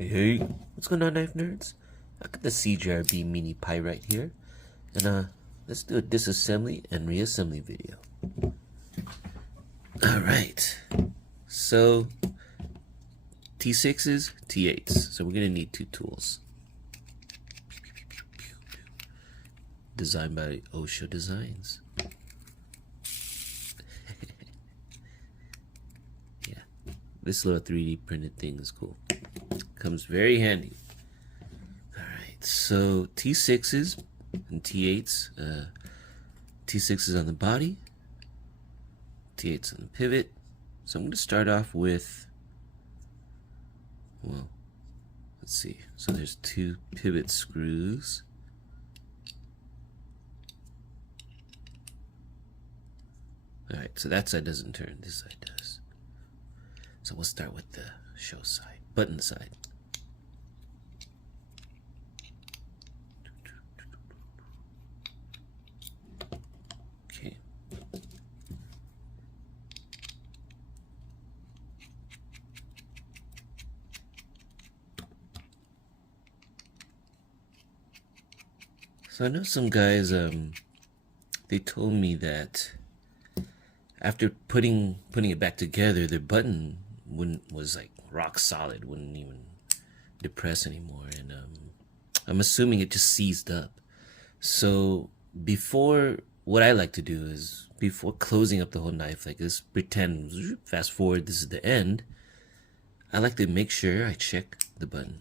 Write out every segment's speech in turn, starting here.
Hey, what's going on, knife nerds? I got the CJRB Mini Pyrite here, and let's do a disassembly and reassembly video. Alright, so T6s, T8s, so we're going to need two tools. Designed by OSHA Designs. Yeah, this little 3D printed thing is cool. Comes very handy. Alright, so T6s and T8s. T6s on the body, T8s on the pivot. So I'm going to start off with, well, let's see. So there's two pivot screws. Alright, so that side doesn't turn, this side does. So we'll start with the show side, button side. Okay. So I know some guys, they told me that after putting it back together, their button was like rock solid, wouldn't even depress anymore, and I'm assuming it just seized up. So what I like to do is, before closing up the whole knife like this, pretend, fast forward, this is the end, I like to make sure I check the button.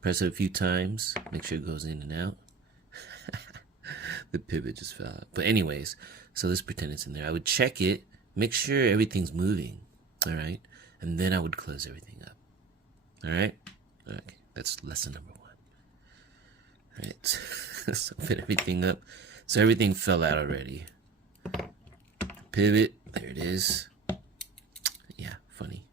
Press it a few times, make sure it goes in and out. The pivot just fell out. But anyways, so let's pretend it's in there. I would check it, make sure everything's moving, alright? And then I would close everything up. Alright? Okay, that's lesson number 1. Alright, so put everything up. So everything fell out already. Pivot, there it is. Yeah, funny.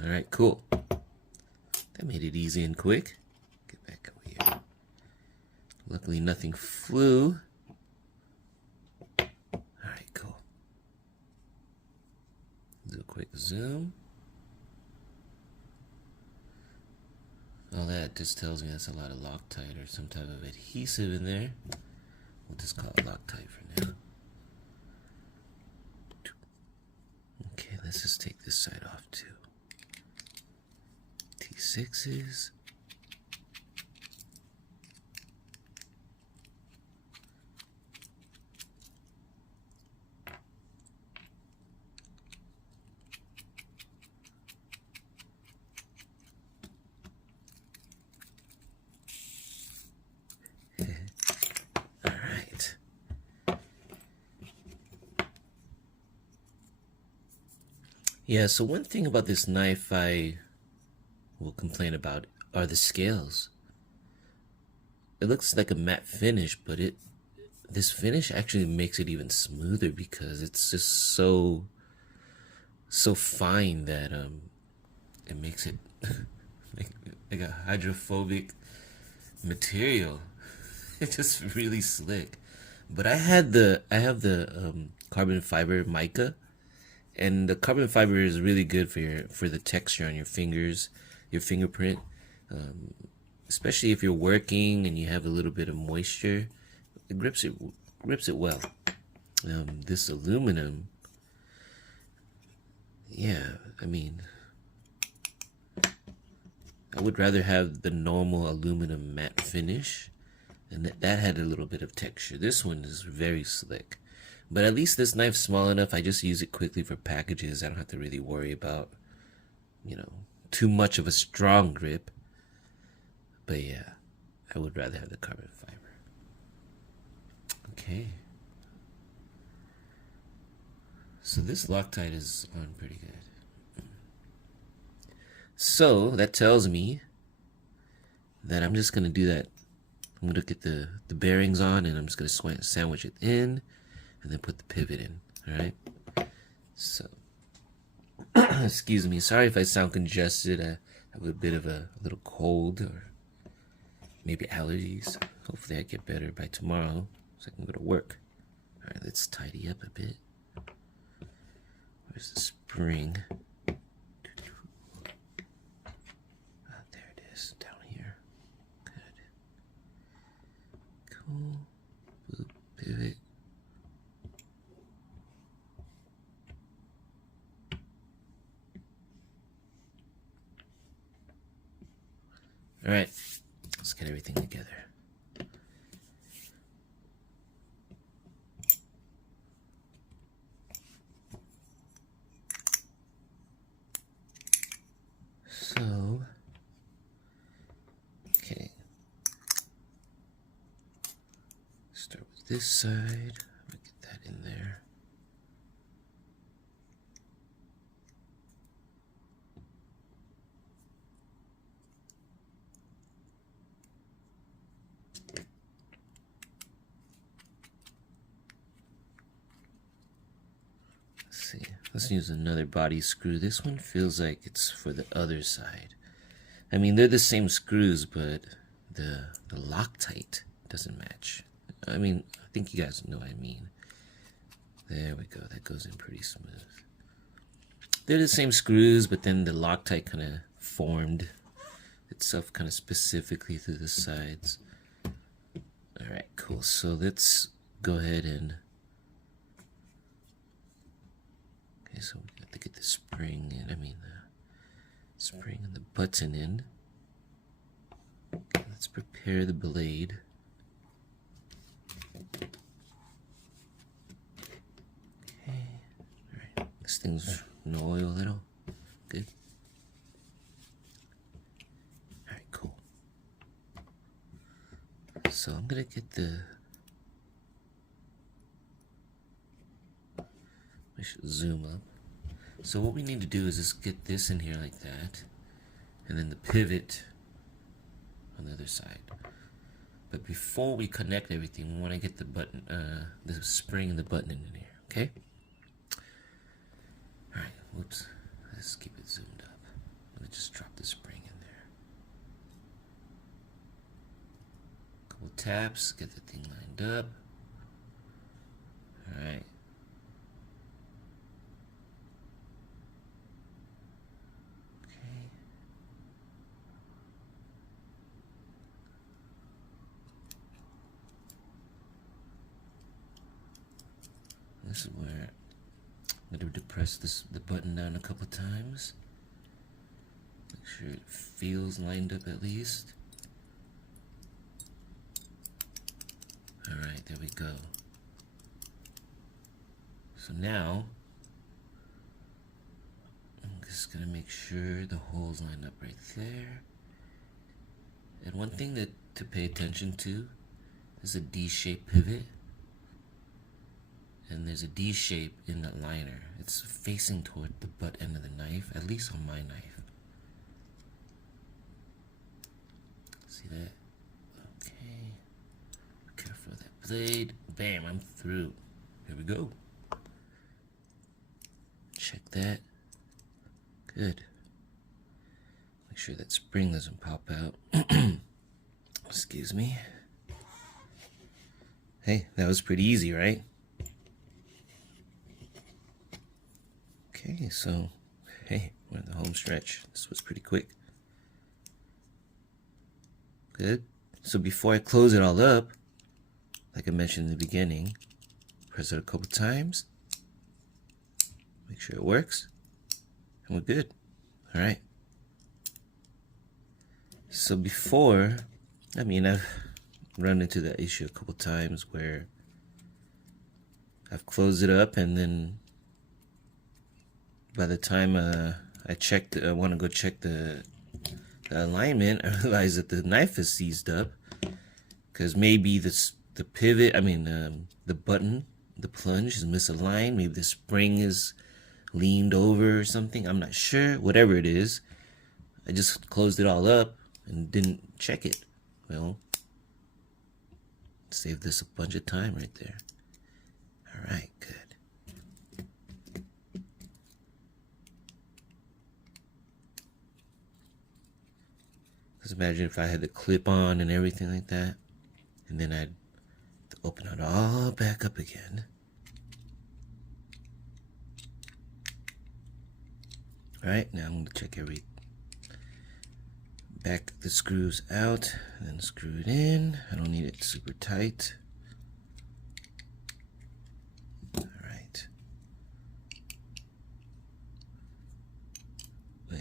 Alright, cool. That made it easy and quick. Get back over here. Luckily nothing flew. Alright, cool. Do a quick zoom. All that just tells me that's a lot of Loctite or some type of adhesive in there. We'll just call it Loctite for now. Okay, let's just take this side off too. T6s. Alright. Yeah, so one thing about this knife I will complain about are the scales. It looks like a matte finish, but this finish actually makes it even smoother because it's just so fine that it makes it like a hydrophobic material. It's just really slick. But I have the carbon fiber mica, and the carbon fiber is really good for the texture on your fingers, your fingerprint, especially if you're working and you have a little bit of moisture. It grips it well. This aluminum, yeah, I mean, I would rather have the normal aluminum matte finish, and that had a little bit of texture. This one is very slick, but at least this knife's small enough. I just use it quickly for packages. I don't have to really worry about, too much of a strong grip. But yeah, I would rather have the carbon fiber. Okay. So this Loctite is on pretty good. So that tells me that I'm just gonna do that. I'm gonna get the bearings on, and I'm just gonna sandwich it in, and then put the pivot in. Alright? So excuse me, sorry if I sound congested. I have a bit of a little cold, or maybe allergies. Hopefully I get better by tomorrow so I can go to work. Alright, let's tidy up a bit. Where's the spring? All right, let's get everything together. So, okay. Start with this side. Let me get that in there. See, let's use another body screw. This one feels like it's for the other side. I mean, they're the same screws, but the Loctite doesn't match. I mean, I think you guys know what I mean. There we go. That goes in pretty smooth. They're the same screws, but then the Loctite kind of formed itself kind of specifically through the sides. All right, cool. So let's go ahead and... Okay, so we have to get the spring in. I mean, the spring and the button in. Okay, let's prepare the blade. Okay, all right. This thing's no oil at all. Good. All right, cool. So I'm gonna get the... I should zoom up. So what we need to do is just get this in here like that, and then the pivot on the other side. But before we connect everything, we want to get the button, the spring and the button in here. Okay. All right. Whoops. Let's keep it zoomed up. I'm gonna just drop the spring in there. Couple taps. Get the thing lined up. All right. This is where I'm going to depress the button down a couple times. Make sure it feels lined up at least. Alright, there we go. So now, I'm just going to make sure the holes line up right there. And one thing to pay attention to is a D-shaped pivot. And there's a D shape in that liner. It's facing toward the butt end of the knife, at least on my knife. See that? Okay. Be careful of that blade. Bam, I'm through. Here we go. Check that. Good. Make sure that spring doesn't pop out. Excuse me. Hey, that was pretty easy, right? Okay, so, hey, we're in the home stretch. This was pretty quick. Good. So before I close it all up, like I mentioned in the beginning, press it a couple times. Make sure it works. And we're good. All right. So before, I mean, I've run into that issue a couple times where I've closed it up and then by the time I want to go check the alignment, I realize that the knife is seized up because maybe the pivot, the button, the plunge is misaligned. Maybe the spring is leaned over or something. I'm not sure. Whatever it is, I just closed it all up and didn't check it. Well, saved this a bunch of time right there. All right, good. Imagine if I had the clip on and everything like that, and then I'd open it all back up again. Alright, now I'm going to check back the screws out, and then screw it in. I don't need it super tight. Alright.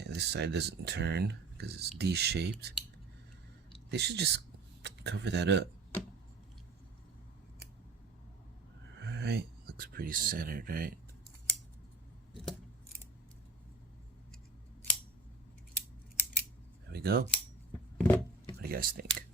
This side doesn't turn because it's D-shaped. They should just cover that up. Alright, looks pretty centered, right? There we go. What do you guys think?